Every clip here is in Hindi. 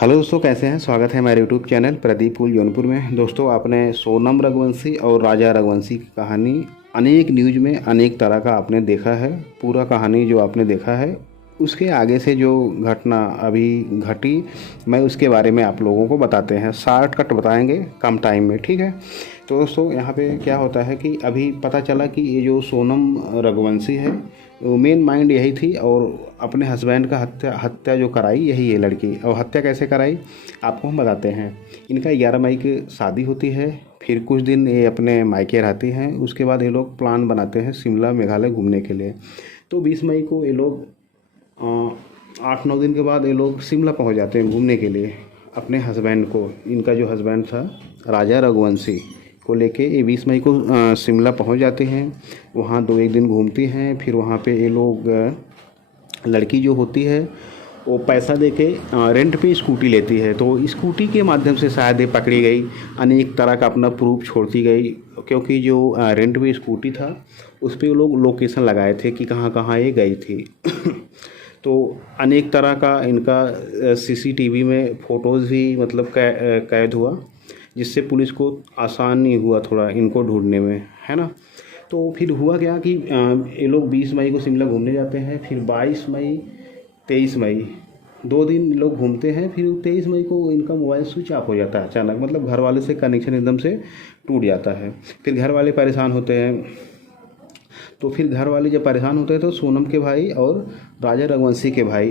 हेलो दोस्तों, कैसे हैं। स्वागत है हमारे यूट्यूब चैनल प्रदीप पुल जौनपुर में। दोस्तों, आपने सोनम रघुवंशी और राजा रघुवंशी की कहानी अनेक न्यूज़ में अनेक तरह का आपने देखा है। पूरा कहानी जो आपने देखा है, उसके आगे से जो घटना अभी घटी, मैं उसके बारे में आप लोगों को बताते हैं। शॉर्टकट बताएंगे कम टाइम में, ठीक है। तो दोस्तों, यहाँ पे क्या होता है कि अभी पता चला कि ये जो सोनम रघुवंशी है, वो मेन माइंड यही थी और अपने हस्बैंड का हत्या जो कराई यही ये लड़की। और हत्या कैसे कराई आपको हम बताते हैं। इनका 11 मई की शादी होती है, फिर कुछ दिन ये अपने मायके रहती हैं। उसके बाद ये लोग प्लान बनाते हैं शिमला मेघालय घूमने के लिए। तो 20 मई को ये लोग 8-9 दिन के बाद ये लोग शिमला पहुंच जाते हैं घूमने के लिए अपने हस्बैंड को। इनका जो हस्बैंड था राजा रघुवंशी को लेके ये 20 मई को शिमला पहुंच जाते हैं। वहाँ 2-1 दिन घूमती हैं। फिर वहाँ पे ये लोग लड़की जो होती है वो पैसा देके रेंट पे स्कूटी लेती है। तो स्कूटी के माध्यम से शायद ये पकड़ी गई, अनेक तरह का अपना प्रूफ छोड़ती गई, क्योंकि जो रेंट पे स्कूटी था उस पर वो लोग लोकेशन लगाए थे कि कहाँ कहाँ ये गई थी। तो अनेक तरह का इनका सीसीटीवी में फ़ोटोज़ भी मतलब कैद हुआ, जिससे पुलिस को आसान नहीं हुआ थोड़ा इनको ढूंढने में, है ना। तो फिर हुआ क्या कि ये लोग 20 मई को शिमला घूमने जाते हैं। फिर 22 मई 23 मई 2 दिन लोग घूमते हैं। फिर 23 मई को इनका मोबाइल स्विच ऑफ हो जाता है अचानक, मतलब घर वाले से कनेक्शन एकदम से टूट जाता है। फिर घर वाले परेशान होते हैं। तो फिर घर वाले जब परेशान होते हैं तो सोनम के भाई और राजा रघुवंशी के भाई,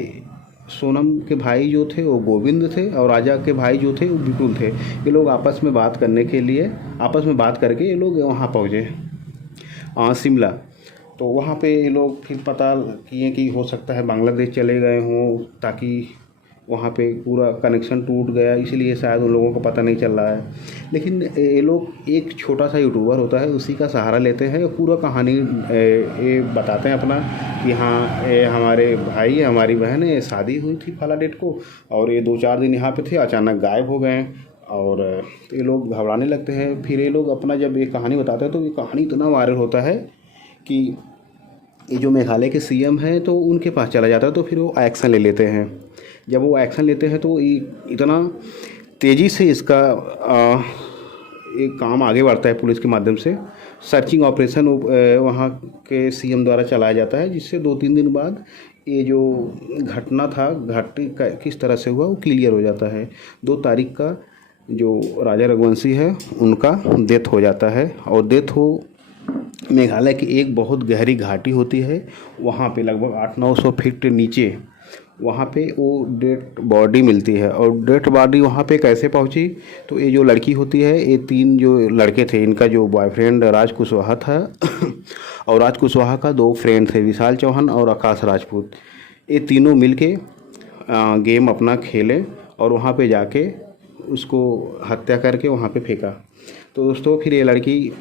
सोनम के भाई जो थे वो गोविंद थे और राजा के भाई जो थे वो बिटुल थे। ये लोग आपस में बात करने के लिए, आपस में बात करके ये लोग वहाँ पहुँचे शिमला। तो वहाँ पे ये लोग फिर पता किए कि हो सकता है बांग्लादेश चले गए हों, ताकि वहाँ पे पूरा कनेक्शन टूट गया, इसलिए शायद उन लोगों को पता नहीं चल रहा है। लेकिन ये लोग एक छोटा सा यूट्यूबर होता है, उसी का सहारा लेते हैं। पूरा कहानी ये बताते हैं अपना कि हाँ, ये हमारे भाई हमारी बहन है, शादी हुई थी फला डेट को और ये 2-4 दिन यहाँ पे थे, अचानक गायब हो गए। और ये लोग घबराने लगते हैं। फिर ये लोग अपना जब ये कहानी बताते हैं तो ये कहानी इतना वायरल होता है कि ये जो मेघालय के सीएम हैं तो उनके पास चला जाता है। तो फिर वो एक्शन ले लेते हैं। जब वो एक्शन लेते हैं तो इतना तेज़ी से इसका एक काम आगे बढ़ता है पुलिस के माध्यम से। सर्चिंग ऑपरेशन वहाँ के सीएम द्वारा चलाया जाता है, जिससे 2-3 दिन बाद ये जो घटना था घाटी किस तरह से हुआ वो क्लियर हो जाता है। 2 तारीख का जो राजा रघुवंशी है उनका डेथ हो जाता है। और डेथ हो मेघालय की एक बहुत गहरी घाटी होती है, वहाँ पे लगभग 800-900 फीट नीचे वहाँ पे वो डेड बॉडी मिलती है। और डेड बॉडी वहाँ पे कैसे पहुँची, तो ये जो लड़की होती है, ये 3 जो लड़के थे, इनका जो बॉयफ्रेंड राज कुशवाहा था और राज कुशवाहा का 2 फ्रेंड थे, विशाल चौहान और आकाश राजपूत। ये तीनों मिलके गेम अपना खेले और वहाँ पे जाके उसको हत्या करके वहाँ पे फेंका। तो दोस्तों, फिर ये लड़की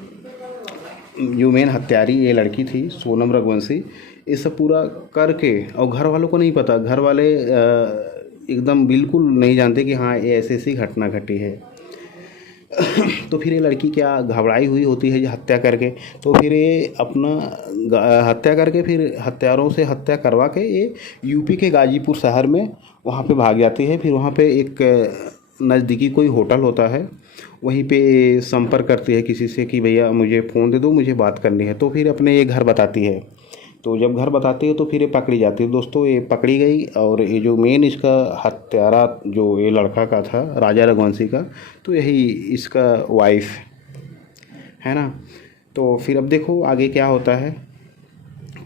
जो मेन हत्यारी ये लड़की थी सोनम रघुवंशी, ये सब पूरा करके, और घर वालों को नहीं पता, घर वाले एकदम बिल्कुल नहीं जानते कि हाँ ये ऐसी घटना घटी है। तो फिर ये लड़की क्या घबराई हुई होती है हत्या करके। तो फिर ये अपना हत्या करके फिर हत्यारों से हत्या करवा के ये यूपी के गाजीपुर शहर में वहाँ पे भाग जाती है। फिर वहाँ पे एक नज़दीकी कोई होटल होता है, वहीं पे संपर्क करती है किसी से कि भैया मुझे फ़ोन दे दो, मुझे बात करनी है। तो फिर अपने ये घर बताती है। तो जब घर बताती है तो फिर ये पकड़ी जाती है। दोस्तों, ये पकड़ी गई और ये जो मेन इसका हत्यारा जो ये लड़का का था राजा रघुवंशी का, तो यही इसका वाइफ है ना। तो फिर अब देखो आगे क्या होता है।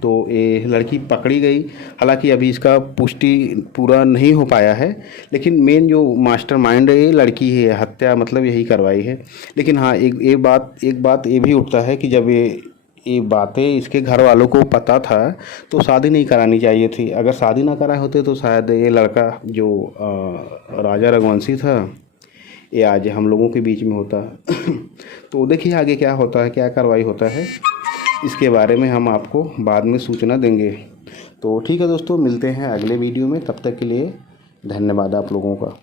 तो ये लड़की पकड़ी गई, हालांकि अभी इसका पुष्टि पूरा नहीं हो पाया है, लेकिन मेन जो मास्टरमाइंड है ये लड़की ही है, हत्या मतलब यही करवाई है। लेकिन हाँ, एक बात ये भी उठता है कि जब ये बातें इसके घर वालों को पता था तो शादी नहीं करानी चाहिए थी। अगर शादी ना कराए होते तो शायद ये लड़का जो राजा रघुवंशी था ये आज हम लोगों के बीच में होता। तो देखिए आगे क्या होता है, क्या कार्रवाई होता है, इसके बारे में हम आपको बाद में सूचना देंगे। तो ठीक है दोस्तों, मिलते हैं अगले वीडियो में। तब तक के लिए धन्यवाद आप लोगों का।